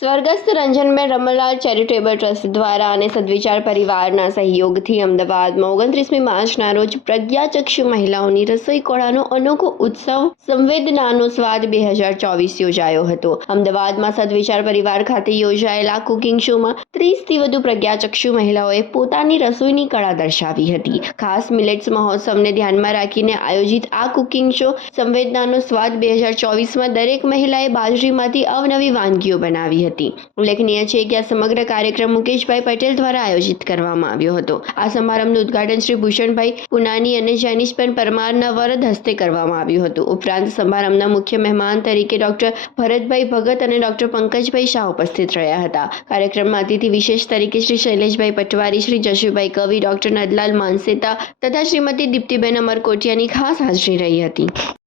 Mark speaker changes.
Speaker 1: સ્વર્ગસ્થ Ranjanben રમલાલ charitable trust દ્વારા અને સદવિચાર પરિવારના સહયોગથી અમદાવાદમાં ઓગણત્રીસમી માર્ચના રોજ પ્રજ્ઞાચક્ષુ મહિલાઓની રસોઈ કોળાનો અનોખો ઉત્સવ, સંવેદનાનો સ્વાદ બે હજાર ચોવીસ યોજાયો હતો. અમદાવાદમાં સદવિચાર પરિવાર ખાતે યોજાયેલા કુકિંગ શોમાં ત્રીસથી વધુ પ્રજ્ઞાચક્ષુ મહિલાઓએ પોતાની રસોઈની કળા દર્શાવી હતી. ખાસ મિલેટ્સ મહોત્સવને ધ્યાનમાં રાખીને આયોજિત આ કુકિંગ શો સંવેદનાનો સ્વાદ બે હજાર ચોવીસમાં દરેક મહિલાએ બાજરીમાંથી અવનવી વાનગીઓ બનાવી હતી. ઉલ્લેખનીય છે કે આ સમગ્ર કાર્યક્રમ મુકેશભાઈ પટેલ દ્વારા આયોજિત કરવામાં આવ્યો હતો. આ સમારંભનું ઉદ્ઘાટન શ્રી ભૂષણભાઈ પુનાની અને જૈનિશબેન પરમારના વરદ હસ્તે કરવામાં આવ્યું હતું. ઉપરાંત સમારંભના મુખ્ય મહેમાન તરીકે ડોક્ટર ભરતભાઈ ભગત અને ડોક્ટર પંકજભાઈ શાહ ઉપસ્થિત રહ્યા હતા. કાર્યક્રમમાં અતિથિ વિશેષ તરીકે શ્રી શૈલેષભાઈ પટવારી, શ્રી જશુભાઈ કવિ, ડોક્ટર નદલાલ માનસેતા તથા શ્રીમતી દીપ્તિબેન અમરકોટિયાની ખાસ હાજરી રહી હતી.